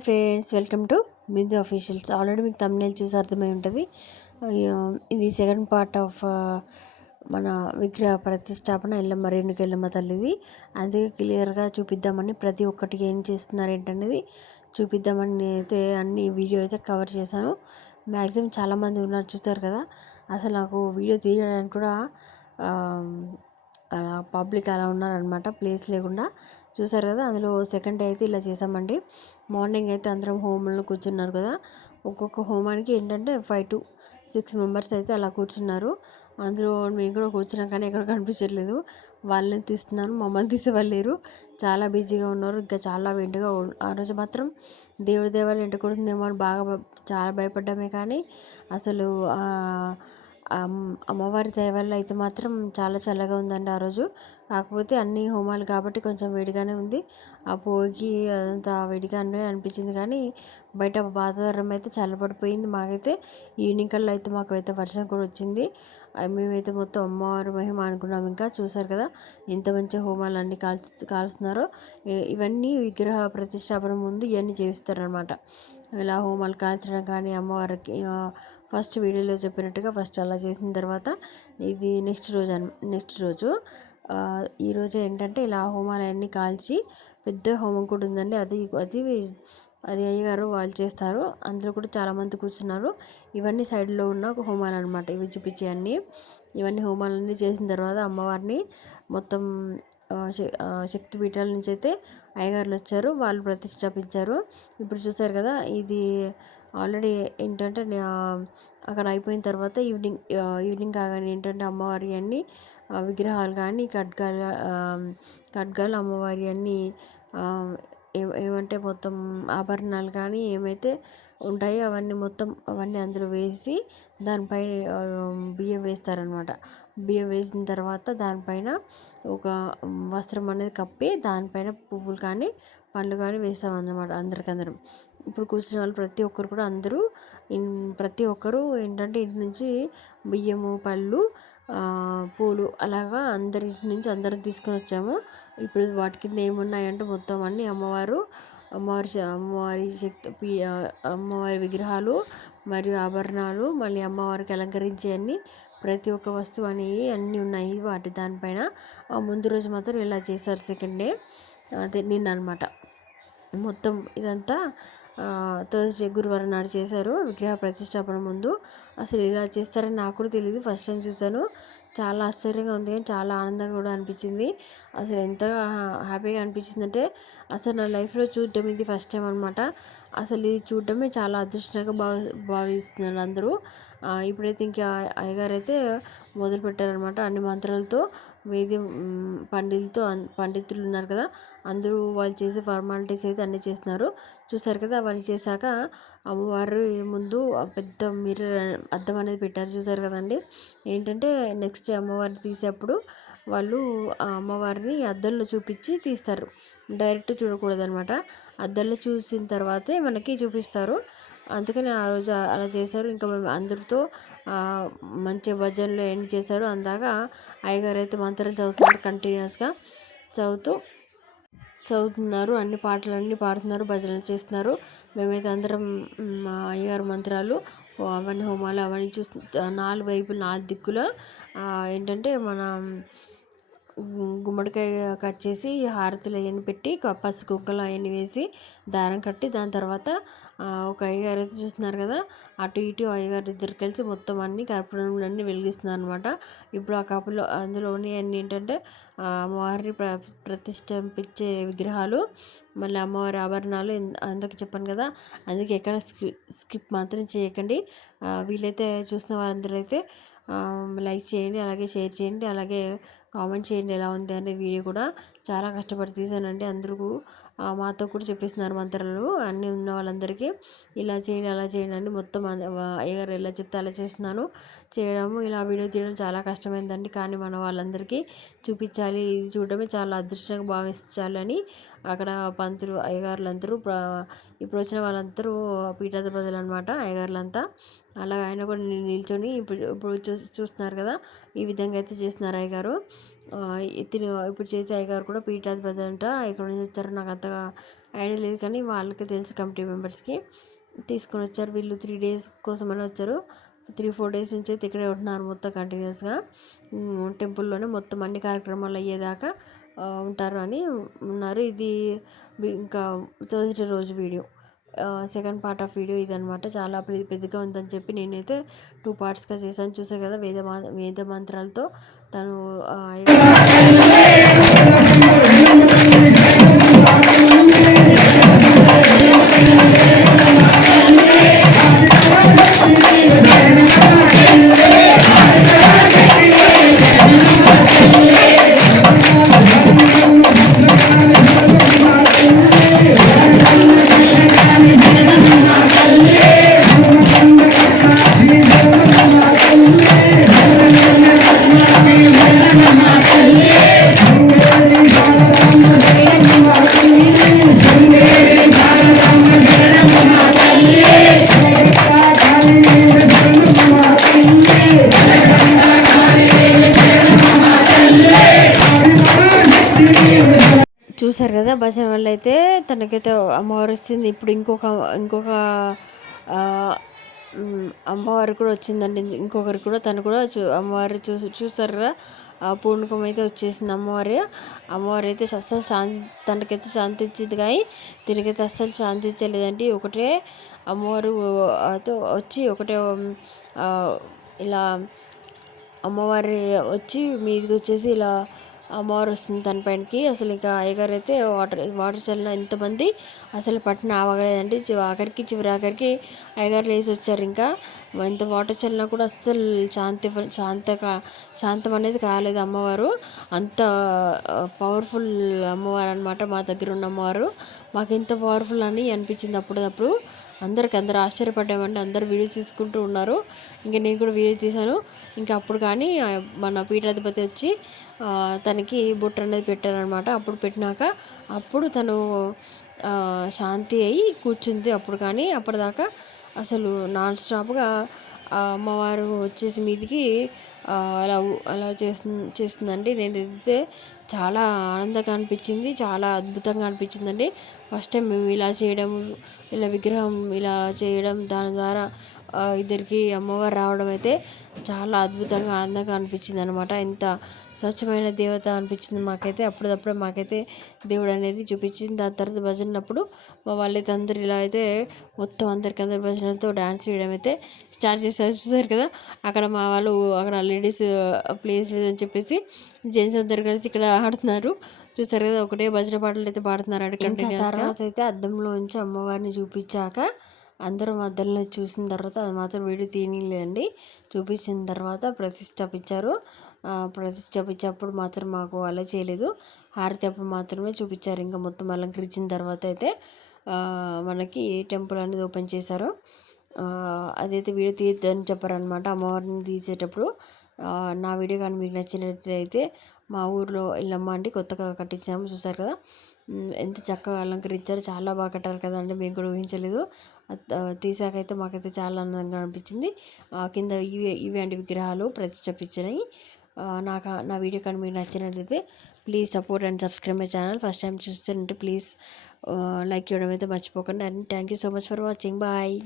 Hi friends, welcome to Bindu officials. Already మీకు thumbnail చూసి అర్థమై ఉంటుంది. ఇది సెకండ్ పార్ట్ ఆఫ్ మన విగ్రహ ప్రతిష్టాపన ఎల్లమ్మ రేణుక ఎల్లమ్మ తల్లిది. అందుకే క్లియర్గా చూపిద్దామని ప్రతి ఒక్కటి ఏం చేస్తున్నారు ఏంటనేది చూపిద్దామని అయితే అన్ని వీడియో అయితే కవర్ చేశాను. మ్యాక్సిమం చాలామంది ఉన్నారు, చూస్తారు కదా. అసలు నాకు వీడియో తీయడానికి కూడా పబ్లిక్ అలా ఉన్నారనమాట, ప్లేస్ లేకుండా. చూసారు కదా, అందులో సెకండ్ డే అయితే ఇలా చేసామండి. మార్నింగ్ అయితే అందరం హోమంలో కూర్చున్నారు కదా. ఒక్కొక్క హోమానికి ఏంటంటే 5 to 6 మెంబర్స్ అయితే అలా కూర్చున్నారు. అందులో మేము కూడా కూర్చున్నాం, కానీ ఎక్కడ కనిపించట్లేదు. వాళ్ళని తీస్తున్నాను, మమ్మల్ని తీసేవాళ్ళు లేరు. చాలా బిజీగా ఉన్నారు, ఇంకా చాలా వెంటగా. ఆ రోజు మాత్రం దేవుడి దేవాలయం ఎంట కొడుతుందేమో అని చాలా భయపడ్డామే. కానీ అసలు అమ్మవారి దయ వల్ల అయితే మాత్రం చాలా చల్లగా ఉందండి ఆ రోజు. కాకపోతే అన్ని హోమాలు కాబట్టి కొంచెం వేడిగానే ఉంది. ఆ పోగి అదంతా వేడిగానే అనిపించింది, కానీ బయట వాతావరణం అయితే చల్లబడిపోయింది. మాకైతే ఈవినింగ్ కల్లా అయితే మాకైతే వర్షం కూడా వచ్చింది. మేమైతే మొత్తం అమ్మవారి మహిమ అనుకున్నాం. ఇంకా చూసారు కదా ఎంత మంచి హోమాలు అన్నీ కాల్స్తున్నారో. ఇవన్నీ విగ్రహ ప్రతిష్టాపన ముందు ఇవన్నీ చేస్తారనమాట. ఇలా హోమాలు కాల్చడం కానీ అమ్మవారికి ఫస్ట్ వీడియోలో చెప్పినట్టుగా ఫస్ట్ అలా చేసిన తర్వాత ఇది నెక్స్ట్ రోజు ఈరోజు ఏంటంటే ఇలా హోమాలన్నీ కాల్చి పెద్ద హోమం కూడా ఉందండి. అది అయ్యగారు వాళ్ళు చేస్తారు. అందులో కూడా చాలామంది కూర్చున్నారు. ఇవన్నీ సైడ్లో ఉన్న హోమాలు అనమాట. ఇవి చూపించే అన్నీ ఇవన్నీ హోమాలన్నీ చేసిన తర్వాత అమ్మవారిని మొత్తం శక్తిపీఠాల నుంచి అయితే అయ్యగారులు వచ్చారు, వాళ్ళు ప్రతిష్టాపించారు. ఇప్పుడు చూసారు కదా, ఇది ఆల్రెడీ ఏంటంటే అక్కడ అయిపోయిన తర్వాత ఈవినింగ్ కాగానే ఏంటంటే అమ్మవారి అన్ని విగ్రహాలు కానీ ఖడ్గాలు అమ్మవారి అన్నీ ఏమంటే మొత్తం ఆభరణాలు కానీ ఏమైతే ఉంటాయో అవన్నీ అందులో వేసి దానిపై బియ్యం వేస్తారనమాట. బియ్యం వేసిన తర్వాత దానిపైన ఒక వస్త్రం అనేది కప్పి దానిపైన పువ్వులు కానీ పండ్లు కానీ వేస్తామన్నమాట అందరికందరం. ఇప్పుడు కూర్చున్న వాళ్ళు ప్రతి ఒక్కరు ఏంటంటే ఇంటి నుంచి బియ్యము, పళ్ళు, పూలు అలాగా ఇంటి నుంచి అందరం తీసుకొని వచ్చాము. ఇప్పుడు వాటి కింద ఏమున్నాయంటే మొత్తం అన్నీ అమ్మవారి విగ్రహాలు మరియు ఆభరణాలు, మళ్ళీ అమ్మవారికి అలంకరించే అన్ని ప్రతి ఒక్క వస్తువు అన్నీ ఉన్నాయి దానిపైన. ముందు రోజు మాత్రం ఇలా చేశారు. సెకండ్ డే అదే నిన్న అనమాట. మొత్తం ఇదంతా థర్స్డే గురువారం నాడు చేశారు విగ్రహ ప్రతిష్టాపన ముందు. అసలు ఇలా చేస్తారని నాకు కూడా తెలియదు, ఫస్ట్ టైం చూశాను. చాలా ఆశ్చర్యంగా ఉంది, చాలా ఆనందంగా కూడా అనిపించింది. అసలు ఎంత హ్యాపీగా అనిపించిందంటే అసలు నా లైఫ్లో చూడటం ఇది ఫస్ట్ టైం అనమాట. అసలు ఇది చూడటమే చాలా అదృష్టంగా భావిస్తున్నారు అందరూ. ఇప్పుడైతే ఇంకా అయ్యగారు అయితే మొదలు పెట్టారనమాట. అన్ని మంత్రాలతో పండితులు ఉన్నారు కదా, అందరూ వాళ్ళు చేసే ఫార్మాలిటీస్ అయితే అన్నీ చేస్తున్నారు. చూసారు కదా, అవన్నీ చేశాక అమ్మవారి ముందు పెద్ద మిర్రర్ అద్దం అనేది పెట్టారు. చూసారు కదండి. ఏంటంటే నెక్స్ట్ అమ్మవారిని తీసేప్పుడు వాళ్ళు ఆ అమ్మవారిని అద్దంలో చూపించి తీస్తారు, డైరెక్ట్ చూడకూడదు అనమాట. అద్దంలో చూసిన తర్వాతే మనకి చూపిస్తారు. అందుకని ఆ రోజు అలా చేశారు. ఇంకా మేము అందరితో మంచి భజనలు ఎన్ని చేశారు. అందాక అయ్యగారు అయితే మంత్రాలు చదువుతున్నారు, కంటిన్యూస్గా చదువుతున్నారు. అన్ని పాటలన్నీ పాడుతున్నారు, భజనలు చేస్తున్నారు. మేమైతే అందరం అయ్యగారు మంత్రాలు అవన్నీ హోమాలు అవన్నీ చూస్తూ 4 వైపులు 4 దిక్కుల ఏంటంటే మన గుమ్మడికాయ కట్ చేసి హారతులు అవన్నీ పెట్టి పసుపు కుక్కలు అవన్నీ వేసి దారం కట్టి దాని తర్వాత ఒక అయ్యగారు అయితే చూస్తున్నారు కదా, అటు ఇటు అయ్యగారు ఇద్దరు కలిసి మొత్తం అన్ని కర్పూరాలన్నీ వెలిగిస్తున్నారు అనమాట. ఇప్పుడు ఆ కప్పులో అందులోని అన్నీ ఏంటంటే అమ్మవారిని ప్రతిష్ఠించే విగ్రహాలు, మళ్ళీ అమ్మవారి ఆభరణాలు. అందుకే చెప్పాను కదా, అందుకే ఎక్కడ స్కిప్ మాత్రం చేయకండి. వీలైతే చూసిన వారందరూ అయితే లైక్ చేయండి, అలాగే షేర్ చేయండి, అలాగే కామెంట్ చేయండి ఎలా ఉంది అనే. వీడియో కూడా చాలా కష్టపడి తీసానండి. అందరూ మాతో కూడా చెప్పిస్తున్నారు మంత్రాలు అన్నీ ఉన్న వాళ్ళందరికీ. ఇలా చేయండి అలా చేయండి అని మొత్తం అయ్యగారు ఎలా చెప్తే అలా చేస్తున్నాను. ఇలా వీడియో తీయడం చాలా కష్టమైందండి, కానీ మన వాళ్ళందరికీ చూపించాలి, ఇది చూడడమే చాలా అదృష్టంగా భావించాలని అక్కడ పంతులు అయ్యగారులందరూ ఇప్పుడు వచ్చిన వాళ్ళందరూ పీఠాధిపతులు అనమాట అయ్యగారులంతా. అలా ఆయన కూడా నిల్చొని ఇప్పుడు చూస్తున్నారు కదా, ఈ విధంగా అయితే చేస్తున్నారు అయ్యగారు. తిను ఇప్పుడు చేసే అయ్యగారు కూడా పీఠాధిపతి అంట. ఎక్కడి నుంచి వచ్చారో నాకు అంతగా ఐడియా లేదు, కానీ వాళ్ళకి తెలుసు కమిటీ మెంబర్స్కి. తీసుకొని వచ్చారు వీళ్ళు 3 days కోసమని వచ్చారు. 3-4 days నుంచి అయితే ఇక్కడే ఉంటున్నారు మొత్తం కంటిన్యూస్గా. టెంపుల్లోనే మొత్తం అన్ని కార్యక్రమాలు అయ్యేదాకా ఉంటారు అని ఉన్నారు. ఇది ఇంకా థర్స్డే రోజు video, second part of video ఇదనమాట. చాలా పెద్దగా ఉందని చెప్పి నేనైతే 2 partsగా చేశాను. చూసాను కదా, వేద మంత్రాలతో తను చూసారు కదా, భజన వల్ల అయితే తనకైతే అమ్మవారు వచ్చింది. ఇప్పుడు ఇంకొక అమ్మవారు కూడా వచ్చిందండి. ఇంకొకరు కూడా తను కూడా అమ్మవారు చూస్తారు కదా, పూర్ణకం అయితే వచ్చేసింది అమ్మవారు అయితే అస్సలు శాంతి, తనకైతే శాంతి ఇచ్చింది కానీ దీనికైతే అస్సలు శాంతి ఇచ్చలేదండి. ఒకటే అమ్మవారు వచ్చి ఒకటే ఇలా అమ్మవారి వచ్చి మీదికి వచ్చేసి ఇలా అమ్మవారు వస్తుంది తన పైనకి. అసలు ఇంకా అయ్యగారు అయితే వాటర్ చల్లిన ఎంతమంది అసలు పట్టిన ఆవగలేదండి. చివరి ఆఖరికి అయ్యగారు లేచి వచ్చారు. ఇంకా ఎంత వాటర్ చల్లినా కూడా అస్సలు శాంతం అనేది కాలేదు అమ్మవారు. అంత పవర్ఫుల్ అమ్మవారు అనమాట మా దగ్గర ఉన్న అమ్మవారు. మాకు ఎంత పవర్ఫుల్ అని అనిపించింది అప్పుడప్పుడు. అందరూ ఆశ్చర్యపడ్డామండి. అందరూ వీడియోస్ తీసుకుంటూ ఉన్నారు. ఇంకా నేను కూడా వీడియో తీశాను. ఇంకా అప్పుడు కానీ మన పీఠాధిపతి వచ్చి తనకి బొట్టు అనేది పెట్టారనమాట. అప్పుడు పెట్టినాక అప్పుడు తను శాంతి అయ్యి కూర్చుంది. అప్పుడు కానీ అప్పటిదాకా అసలు నాన్ స్టాప్గా అమ్మవారు వచ్చేసి మీదికి అలా చేస్తుందండి. నేనైతే చాలా ఆనందంగా అనిపించింది, చాలా అద్భుతంగా అనిపించిందండి. ఫస్ట్ టైం మేము ఇలా చేయడం, ఇలా విగ్రహం ఇలా చేయడం, దాని ద్వారా ఇద్దరికి అమ్మవారు రావడం అయితే చాలా అద్భుతంగా ఆనందంగా అనిపించింది అనమాట. ఇంత స్వచ్ఛమైన దేవత అనిపించింది మాకైతే. అప్పుడప్పుడు మాకైతే దేవుడు అనేది చూపించింది. దాని తర్వాత భజనప్పుడు మా వాళ్ళైతే అందరు ఇలా అయితే మొత్తం అందరు భజనలతో డ్యాన్స్ చేయడం అయితే స్టార్ట్ చేశారు. చూసారు కదా, అక్కడ మా వాళ్ళు అక్కడ లేడీస్ ప్లేస్ లేదని చెప్పేసి జెంట్స్ అందరు కలిసి ఇక్కడ ఆడుతున్నారు. చూసారు కదా, ఒకటే భజన పాటలు అయితే పాడుతున్నారు అక్కడ కంటిన్యూస్గా. తర్వాత అయితే అద్దంలో ఉంచి అమ్మవారిని చూపించాక అందరం అద్దంలో చూసిన తర్వాత అది మాత్రం వీడియో తీయలేదండి. చూపించిన తర్వాత ప్రతిష్ఠాపించారు. ప్రతిష్ఠాపించేప్పుడు మాత్రం మాకు అలా చేయలేదు. హారతి అప్పుడు మాత్రమే చూపించారు. ఇంకా మొత్తం అలంకరించిన తర్వాత అయితే మనకి టెంపుల్ అనేది ఓపెన్ చేశారు. అదైతే వీడియో తీయొద్దని చెప్పారనమాట అమ్మవారిని తీసేటప్పుడు. నా వీడియో కానీ మీకు నచ్చినట్లయితే మా ఊర్లో ఇల్లమ్మ అండి కొత్తగా కట్టించాము. చూసారు కదా, ఎంత చక్కగా అలంకరించారు. చాలా బాగా కట్టారు కదండి, మేము కూడా ఊహించలేదు. తీసాకైతే మాకైతే చాలా ఆనందంగా అనిపించింది. కింద ఇవి అండి విగ్రహాలు ప్రతిష్ఠించినాయి. నా వీడియో కానీ మీకు నచ్చినట్లయితే please support and subscribe my channel. First time చూస్తుంటే ప్లీజ్ లైక్ చేయడం అయితే మర్చిపోకండి. And thank you so much for watching. Bye.